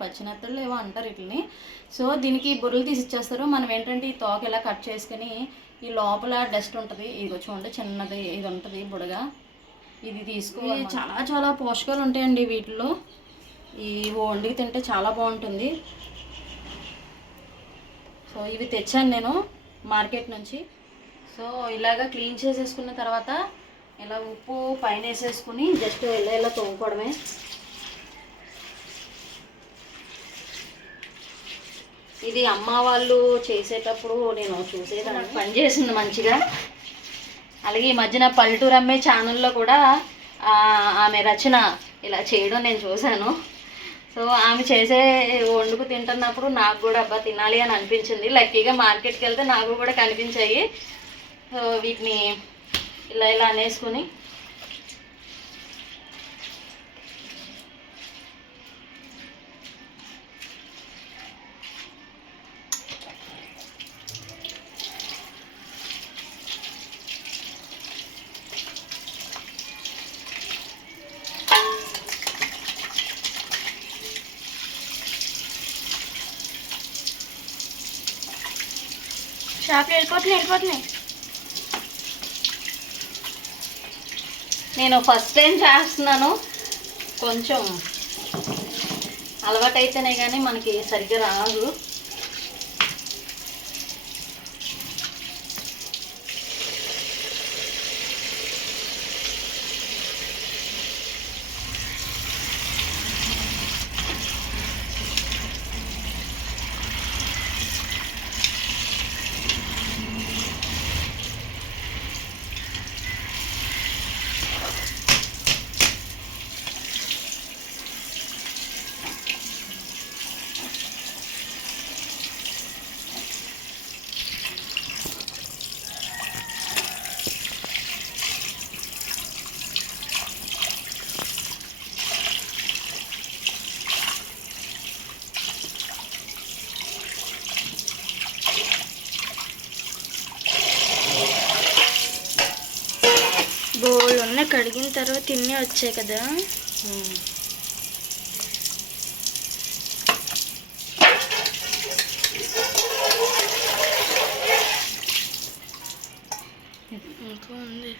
పచ్చినత్తళ్ళు ఏవో అంటారు వీటిని. సో దీనికి బుర్రలు తీసి ఇచ్చేస్తారు. మనం ఏంటంటే ఈ తోక ఇలా కట్ చేసుకుని ఈ లోపల డస్ట్ ఉంటుంది, ఇది చూడండి చిన్నది ఇది ఉంటుంది బుడగా, ఇది తీసుకోవాలి. చాలా చాలా పోషకాలు ఉంటాయండి వీటిలో. ఈ వండికి తింటే చాలా బాగుంటుంది. సో ఇవి తెచ్చాను నేను మార్కెట్ నుంచి. సో ఇలాగా క్లీన్ చేసేసుకున్న తర్వాత ఇలా ఉప్పు పైన వేసేసుకుని జస్ట్ ఇలా తోముకోవడమే. ఇది అమ్మ వాళ్ళు చేసేటప్పుడు నేను చూసేదాన్ని, పని చేసింది మంచిగా. అలాగే ఈ మధ్యన పల్లెటూరు అమ్మే ఛానల్లో కూడా ఆమె రచన ఇలా చేయడం నేను చూశాను. సో ఆమె చేసే వండుకు తింటున్నప్పుడు నాకు కూడా అబ్బా తినాలి అని అనిపించింది. లక్కీగా మార్కెట్కి వెళ్తే నాకు కూడా కనిపించాయి. సో వీటిని ఇలా ఇలా అనేసుకుని షాప్లో వెళ్ళిపోతున్నాయి. నేను ఫస్ట్ టైం చేస్తున్నాను, కొంచెం అలవాటు అయితేనే కానీ మనకి సరిగ్గా రాదు. బోల్ ఉన్న కడిగిన తర్వాత తిన్నీ వచ్చాయి కదా. ఇంకా ఉంది.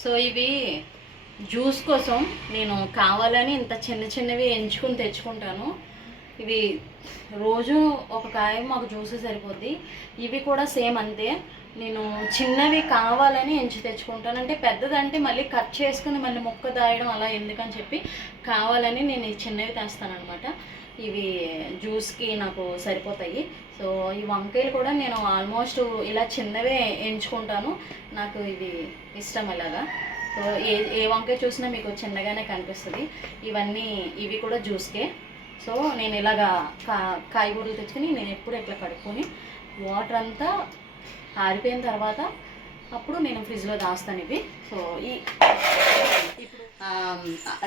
సో ఇవి జ్యూస్ కోసం నేను కావాలని ఇంత చిన్న చిన్నవి ఎంచుకుని తెచ్చుకుంటాను. ఇవి రోజు ఒక కాయ మాకు జ్యూస్ సరిపోద్ది. ఇవి కూడా సేమ్ అంతే. నేను చిన్నవి కావాలని ఎంచి తెచ్చుకుంటాను. అంటే పెద్దదంటే మళ్ళీ కట్ చేసుకుని మళ్ళీ ముక్క దాయడం అలా ఎందుకని చెప్పి కావాలని నేను ఈ చిన్నవి తెస్తాను అనమాట. ఇవి జ్యూస్కి నాకు సరిపోతాయి. సో ఈ వంకాయలు కూడా నేను ఆల్మోస్ట్ ఇలా చిన్నవే ఎంచుకుంటాను. నాకు ఇది ఇష్టం అలాగా. సో ఏ వంకాయ చూసినా మీకు చిన్నగానే కనిపిస్తుంది. ఇవి కూడా జ్యూస్కే. సో నేను ఇలాగా కాయగూరలు తెచ్చుకొని నేను ఎప్పుడు ఇట్లా కడుక్కొని వాటర్ అంతా ఆరిపోయిన తర్వాత అప్పుడు నేను ఫ్రిడ్జ్లో దాస్తాను ఇవి. సో ఇప్పుడు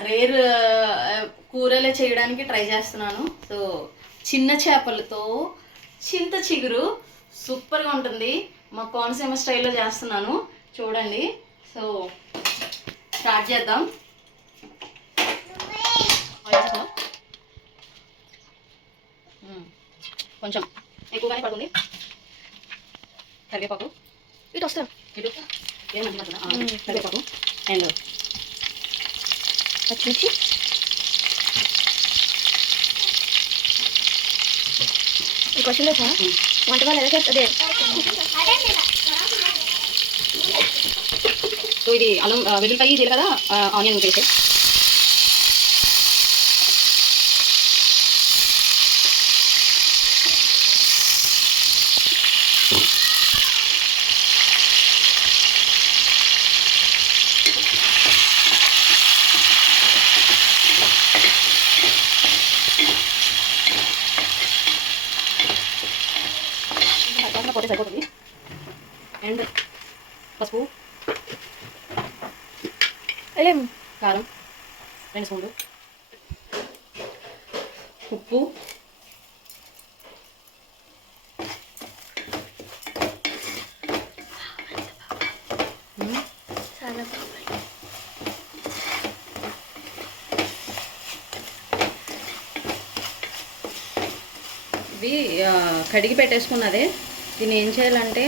రేర్ కూరలే చేయడానికి ట్రై చేస్తున్నాను. సో చిన్న చేపలతో చింత చిగురు సూపర్గా ఉంటుంది. మా కోనసీమ స్టైల్లో చేస్తున్నాను చూడండి. సో స్టార్ట్ చేద్దాం. కొంచెం ఎక్కువగానే పడుతుంది. కరివేపాకు ఇటు వస్తాం. ఇటు కరివేపాకు అండ్ పచ్చిమిర్చి, ఈ క్వశ్చన్ తెలుసా వంట వాళ్ళు ఎలా చేస్తుంది? సో ఇది అల్లం వెల్లుల్లిపాయ జీలకర్ర ఆనియన్ పేస్ట్. పోతే సరిపోతుంది. అండ్ పసుపు, కారం 2 స్పూన్లు, ఉప్పు, చాలా ఇవి కడిగి పెట్టేసుకున్నదే. దీన్ని ఏం చేయాలంటే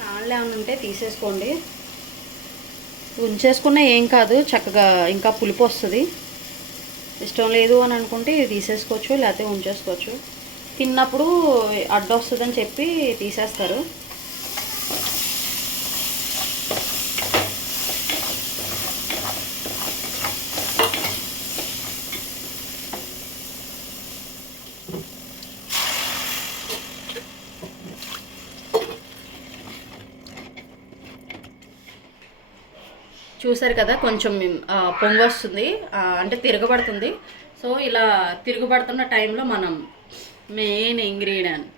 కాళ్ళు ఏమైనా ఉంటే తీసేసుకోండి. ఉంచేసుకున్నా ఏం కాదు, చక్కగా ఇంకా పులుపు వస్తుంది. ఇష్టం లేదు అని అనుకుంటే తీసేసుకోవచ్చు, లేకపోతే ఉంచేసుకోవచ్చు. తిన్నప్పుడు అడ్డొస్తుందని చెప్పి తీసేస్తారు. చూసారు కదా, కొంచెం పొంగు వస్తుంది, అంటే తిరగబడుతుంది. సో ఇలా తిరగబడుతున్న టైంలో మనం మెయిన్ ఇంగ్రీడియంట్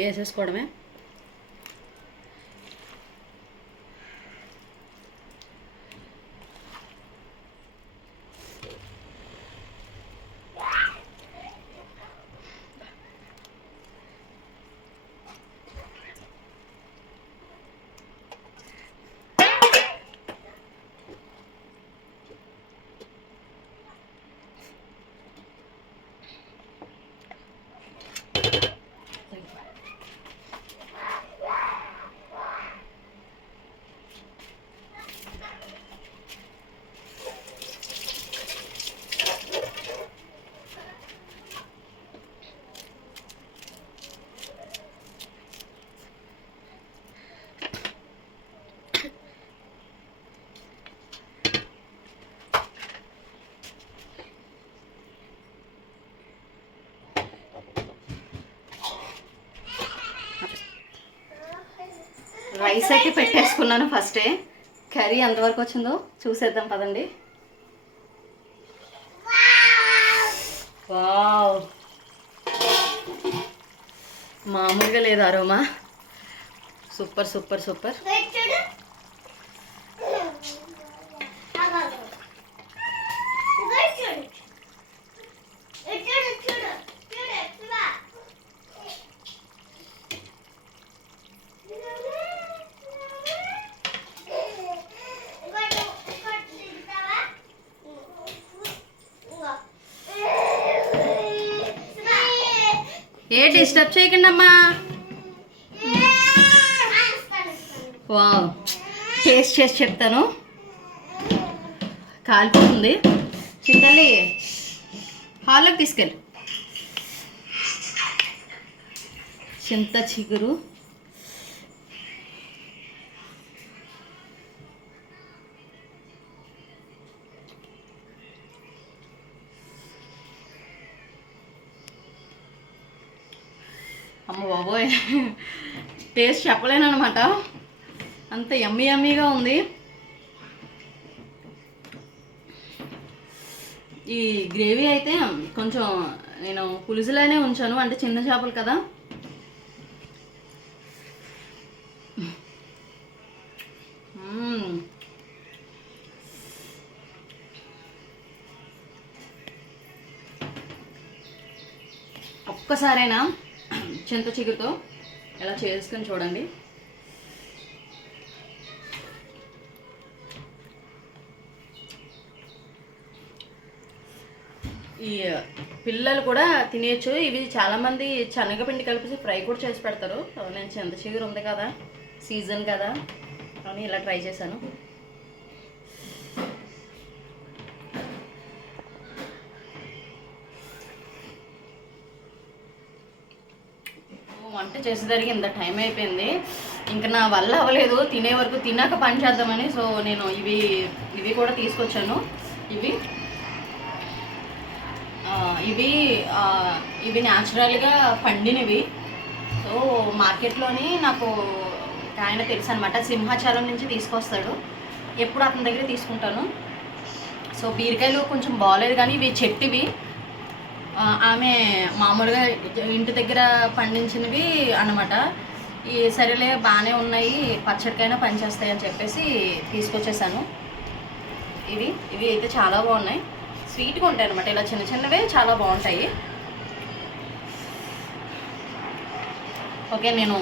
వేసేసుకోవడమే. రైస్ అయితే పెట్టేసుకున్నాను ఫస్టే. కర్రీ ఎంతవరకు వచ్చిందో చూసేద్దాం పదండి. వావ్, మామూలుగా లేదు అరోమా. Super super super. ఏ డిస్టర్బ్ చేయకండి అమ్మా. వావ్, టేస్ట్ చేసి చెప్తాను. కాలిపోతుంది. చింతల్లి హాల్లోకి తీసుకెళ్ళి. చింత చిగురు అమ్మ బాబోయ్, టేస్ట్ చెప్పలేను అనమాట, అంత యమ్మీ యమ్మీగా ఉంది. ఈ గ్రేవీ అయితే కొంచెం నేను పులుసులోనే ఉంచాను, అంటే చిన్న చేపలు కదా. ఒక్కసారైనా చింత చిగురుతో ఇలా చేసుకొని చూడండి. ఈ పిల్లలు కూడా తినేయచ్చు. ఇవి చాలామంది శనగపిండి కలిపి ఫ్రై కూడా చేసి పెడతారు. నేను చింత చిగురు ఉంది కదా, సీజన్ కదా అని ఇలా ట్రై చేశాను. వంట చేసేసరికి ఇంత టైం అయిపోయింది, ఇంకా నా వల్ల అవ్వలేదు. తినే వరకు తిన్నాక పని చేద్దామని సో నేను ఇవి కూడా తీసుకొచ్చాను. ఇవి ఇవి న్యాచురల్గా పండినవి. సో మార్కెట్లోని నాకు ఆయన తెలుసు అనమాట, సింహాచలం నుంచి తీసుకొస్తాడు. ఎప్పుడు అతని దగ్గర తీసుకుంటాను. సో బీరకాయలు కొంచెం బాగోలేదు కానీ ఇవి చెట్టువి, ఆమె మామూలుగా ఇంటి దగ్గర పండించినవి అన్నమాట. ఈ సరేలే బాగానే ఉన్నాయి, పచ్చడికైనా పనిచేస్తాయి అని చెప్పేసి తీసుకొచ్చేసాను. ఇవి అయితే చాలా బాగున్నాయి, స్వీట్గా ఉంటాయి అనమాట. ఇలా చిన్న చిన్నవే చాలా బాగుంటాయి. ఓకే, నేను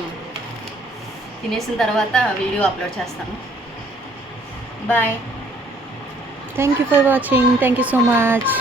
తినేసిన తర్వాత వీడియో అప్లోడ్ చేస్తాను. Bye. Thank you for watching. Thank you so much.